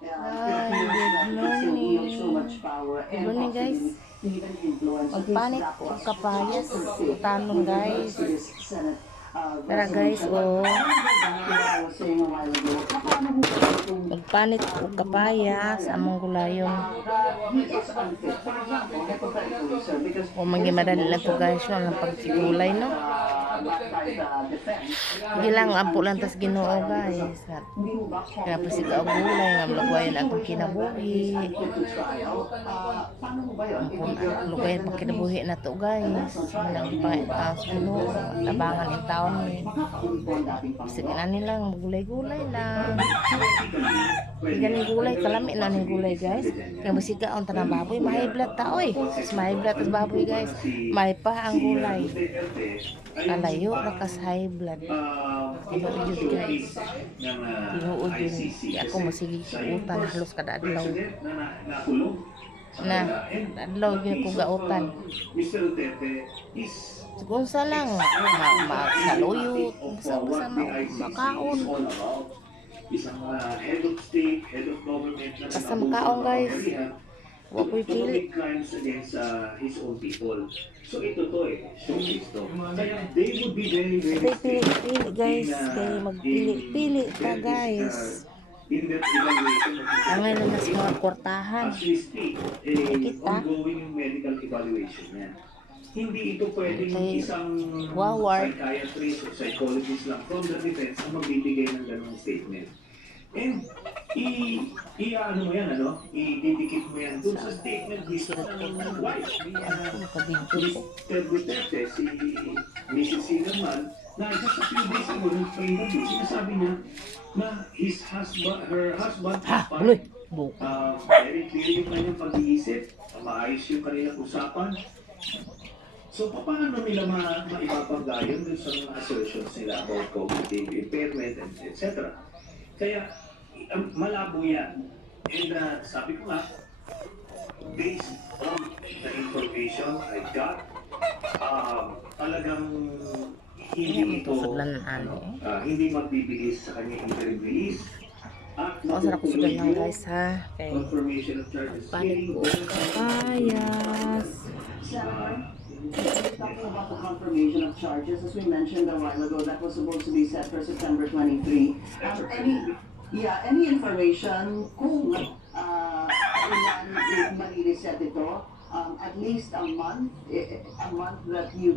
Hi, good morning. Good morning guys. Magpanit o kapayas. Utanon guys. Tara guys, magpanit o kapayas. Among gulayon. O magimadali lang to guys. Yung pagsigulay no. Gilang ampo lang tas Ginoo guys. Kaya pasigaw gulay nga lugwayan akong kinabuhi. Ampun lugwayan pang kinabuhi na to guys. Manang taos Ginoo, tabangan in taon ni. Sige na nilang gulay-gulay lang. Ganing gulay kalami na ning gulay guys. Kaya basiga ang tanang baboy mahay blood ta oy. Mahay blood tas baboy guys. May pa ang gulay. Kalayo rakas high blood. Tinuod yun guys. Tinuod yun. Ako masigi sa utan halos kada adlaw. Na, adlaw yun ko gautan. Kunsa lang saluyot, kunsa makaon. Basta makaon guys. Wa ko'y pili. So ito to showcase to. Kaya they would be very Pili guys, kaya magpili ta guys. In that evaluation Ang ngayon na sa mga kwartahan. as we speak, ongoing yung medical evaluation niya. Hindi ito pwedeng isang psychiatrist o psychologist lang from the defense ang magbibigay ng ganung statement. And ano mo yan, ididikit mo yan dun sa statement mismo ng wife. Ted Duterte, si Mrs. C naman, na just a few days ago nung pa-interview, sinasabi niya na her husband, very clear yung kanyang pag-iisip, maayos yung kanilang usapan. So, paano nila maibabagayon dun sa mga assertions nila about cognitive impairment, etc. Kaya, malabo yan. And sabi ko nga, based on the information I got, talagang hindi magbibigay sa kanya interim release. Sarap ko sugal lang guys ha. Confirmation of charges. Panik ko. Ayas. Talking about the confirmation of charges, as we mentioned a while ago, that was supposed to be set for September 23. Any information kung ilan mali-reset ito, at least a month that you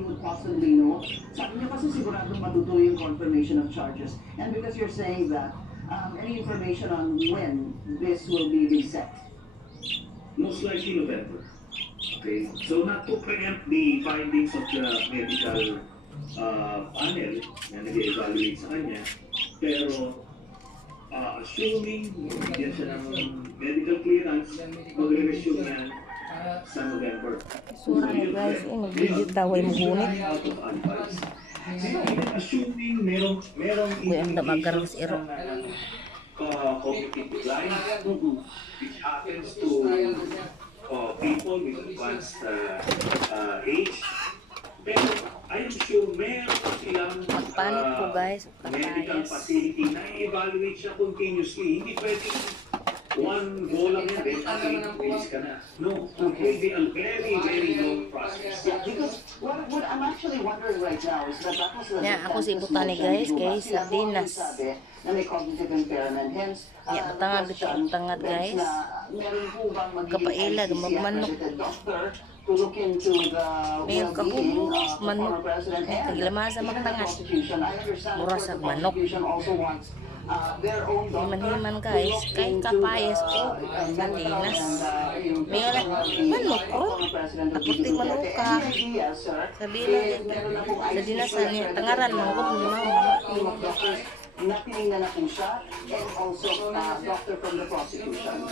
would possibly know. Sabi niyo kasi siguradong matutuloy yung confirmation of charges. And because you're saying that, any information on when this will be reset? Most likely November. Okay, so not to preempt the findings of the medical panel na nag-evaluate sa kanya, pero assuming bigyan siya ng medical clearance, magre-resume yan sa November. Sura mo guys, mag-video taway mo gunit. Assuming merong ang damagar sa iro. Cognitive decline, which happens to people with advanced age. Pero I am sure meron silang Magpanit po guys, medical facility na i-evaluate siya continuously. Hindi pwedeng one go lang yan, then release ka na. No, it will be a very, very long process. Yeah, because what I'm actually wondering right now is that was the ako si Butani guys, kay Sardinas. Na may cognitive impairment. Hence, Tangad guys. Kapaila, magmanok. To look into the Ngayon kahubos, manok. Taglamasa magtangad. Mura sa manok. Himan-himan guys, kay kapayas ko. Sardinas. Ngayon manok ko. Aputing manok ka. Sardinas niya. Tangaran manok mo. Natinignan na po siya and also doctor from the prosecution.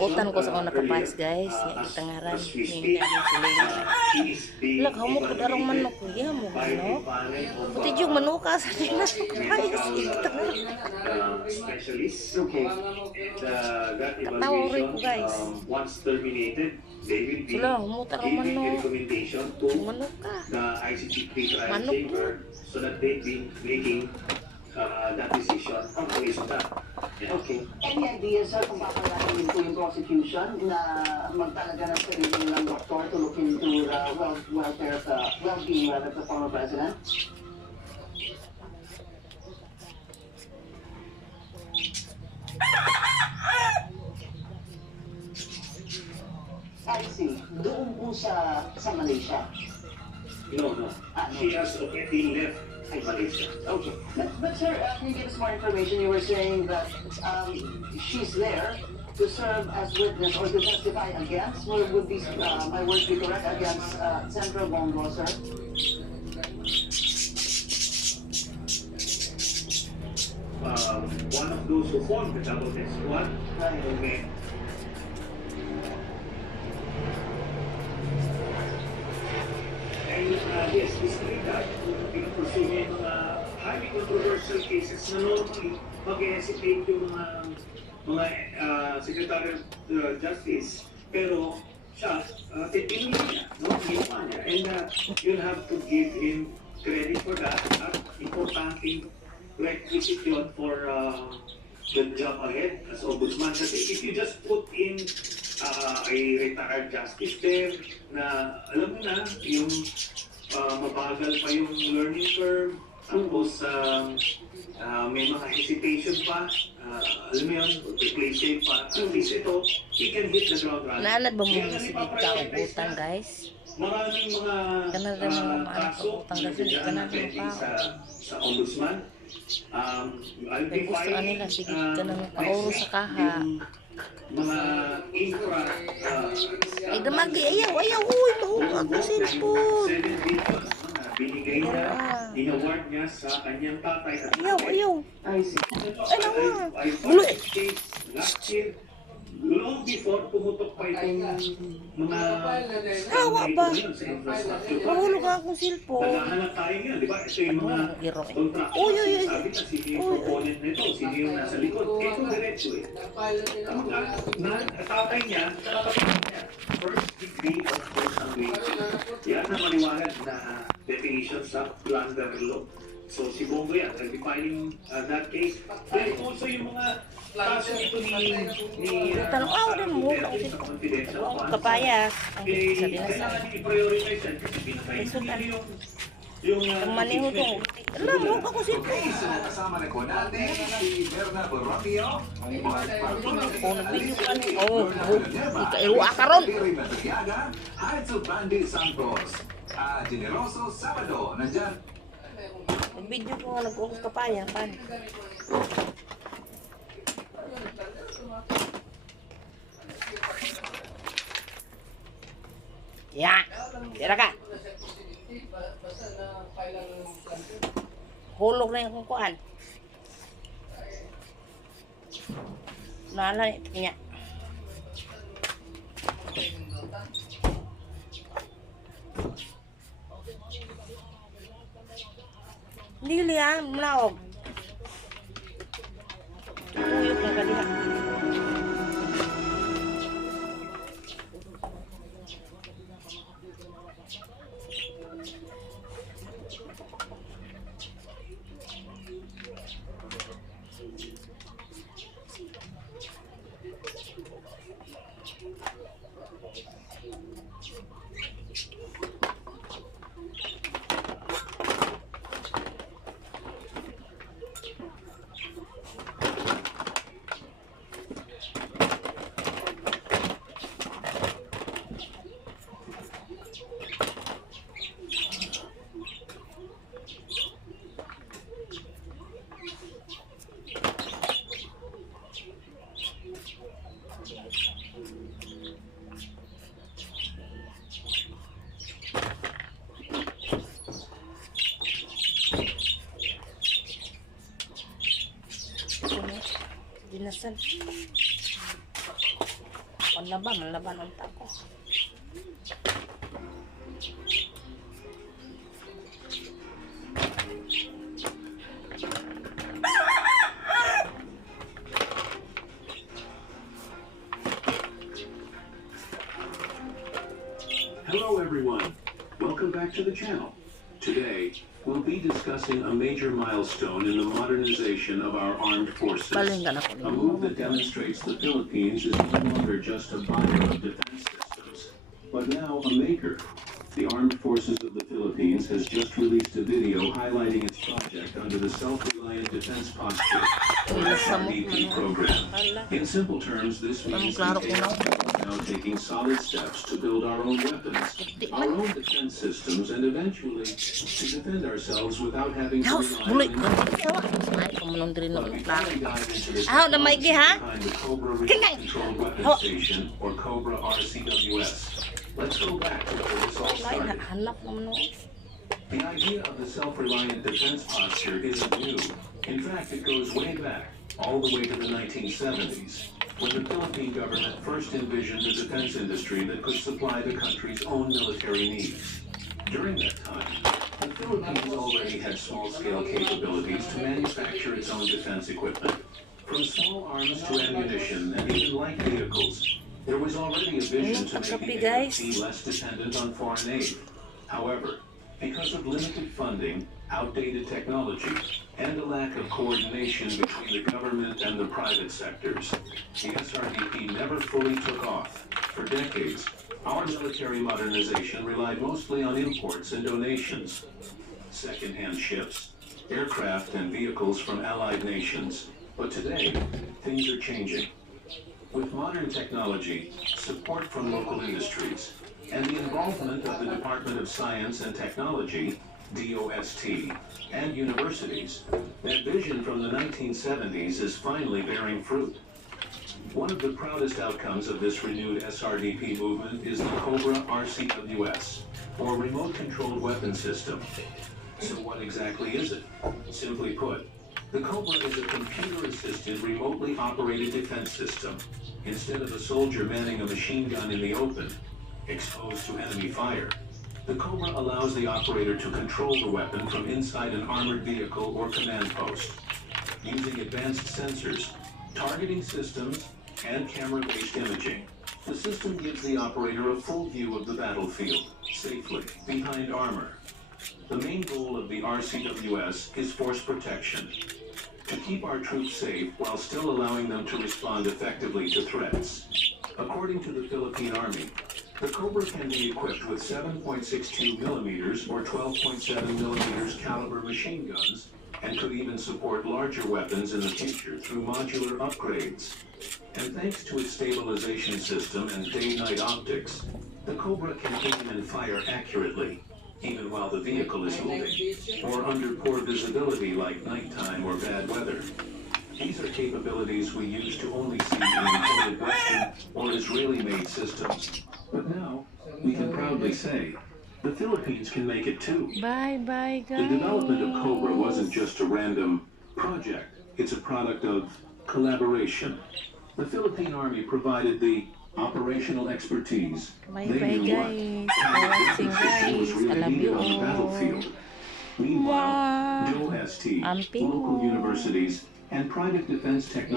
Utan ko sa kong nakapayas guys. Yung itangaran. Minyan yung siling. Lag, hamok ko darong manok. Iya mo manok. Puti yung manok ka. Sardinas nakapayas. Katawa rin ko guys. Once terminated, they will be Sula, humutar ang giving manok. recommendation to Manok ka. the ICC pre-trial Manok chamber so that they be making that decision on the case of that. Okay. Any ideas, sir, kung kakalanin po yung prosecution na magtalaga ng sarili nilang doktor to look into the well-being of the former president? I see. Doon po sa Malaysia. No. She has already left Malaysia. Okay. But sir, can you give us more information? You were saying that she's there to serve as witness or to testify against, or would these, my words be correct, against Central Bongo, sir? One of those who formed the double test squad. Right. Okay. And yes, basically that, pinupursue niya yung mga highly controversial cases na normally mag-hesitate yung mga Secretary of Justice. Pero siya, tinuloy niya, no? Ginawa niya. And you'll have to give him credit for that. At importanteng requisite yun for the job ahead as ombudsman. Kasi if you just put in a retired justice there na alam mo na yung mabagal pa yung learning curve, tapos may mga hesitation pa, alam mo yun, replace pa, at least ito, he can hit the ground running. Naalad ba mo si kaugutan, guys? Maraming mga Kanada mga kaso utang na kasi bigyan kanada pending pa. sa ombudsman. I'll be Kung gusto filing nila, sige ka nang pauro sa kaha. yung mga infra Ay, damagi, ayaw, uy, tuhog ako cellphone. 7 billion na binigay na inaward niya sa kanyang tatay at Ayaw. I see. Ay, nawa. I filed a case last year long before pumutok pa itong mga Hawa ba? sa infrastructure. Mahulog akong cellphone. Naghahanap tayo ngayon, di ba? Ito yung mga Giro eh. contractors. Uy. Sabi na sino yung proponent nito, sino yung nasa likod. Ito diretso eh. Tatay niya, saka kapatid niya. First degree of force unwavering. Yan na maliwanag na definition sa plunder law. So si Bongo yan, they'll be filing that case. Then also yung mga kaso ito ni Tanong, din mo. sa confidential funds. Kapayas. Ang Eh, sa dinasa. kailangan i-prioritize yan kasi pinatay yung Ang maniho to. Alam mo, ako cellphone. Kasama na ko natin si Bernardo Romeo. Kung nag-video ka niya. Ikaiwa ka ron. At sa Bandy Santos. Generoso Sabado. Nandyan. Nag-video ko nga nag-uus kapaya. Pan. Ya. Tira ka. Hulog na yung kukuan. Nala niya. Hindi liya, mulaog. Tuyok na kaliha. Dinasan. Manlaban ang tako. Hello everyone, welcome back to the channel. Today, we'll be discussing a major milestone in the modernization of our armed forces. Palinggan ako A move that demonstrates the Philippines is no longer just a buyer of defense systems, but now a maker. The Armed Forces of the Philippines has just released a video highlighting its project under the Self-Reliant Defense Posture, or SRDP program. In simple terms, this means the AFP is now taking solid steps to build our own weapons, our own defense systems, and eventually to defend ourselves without having to House, rely buloy on ko. imported Tawa, ay, kumunong din But ako. before we dive into this Ah, na maigi, ha? behind the Cobra Remote Kingay! Controlled Weapons Ho! Station, or Cobra RCWS. Let's go back to where this all Lain, started. hanap naman ako. The idea of the self-reliant defense posture isn't new. In fact, it goes way back, all the way to the 1970s, when the Philippine government first envisioned a defense industry that could supply the country's own military needs. During that time, the Philippines already had small-scale capabilities to manufacture its own defense equipment. From small arms to ammunition and even light vehicles, there was already a vision to make the AFP less dependent on foreign aid. However, because of limited funding, outdated technology, and a lack of coordination between the government and the private sectors, the SRDP never fully took off. For decades, our military modernization relied mostly on imports and donations. Second-hand ships, aircraft, and vehicles from allied nations. But today, things are changing. With modern technology, support from local industries, and the involvement of the Department of Science and Technology, DOST, and universities, that vision from the 1970s is finally bearing fruit. One of the proudest outcomes of this renewed SRDP movement is the Cobra RCWS, or Remote Controlled Weapon System. So what exactly is it? Simply put, the Cobra is a computer-assisted, remotely operated defense system. Instead of a soldier manning a machine gun in the open, exposed to enemy fire, the Cobra allows the operator to control the weapon from inside an armored vehicle or command post. Using advanced sensors, targeting systems, and camera-based imaging, the system gives the operator a full view of the battlefield, safely, behind armor. The main goal of the RCWS is force protection, to keep our troops safe while still allowing them to respond effectively to threats. According to the Philippine Army, the Cobra can be equipped with 7.62 millimeters or 12.7 millimeters caliber machine guns and could even support larger weapons in the future through modular upgrades. And thanks to its stabilization system and day-night optics, the Cobra can aim and fire accurately, even while the vehicle is moving, or under poor visibility like nighttime or bad weather. These are capabilities we used to only see in imported Western or Israeli-made systems. But now, we can proudly say, the Philippines can make it too. Bye-bye, guys. The development of Cobra wasn't just a random project. It's a product of collaboration. The Philippine Army provided the operational expertise. Bye-bye, guys. For watching, guys. I love you On the all. battlefield. Meanwhile, Wow. DOST, Amping local mo. universities, and private defense technology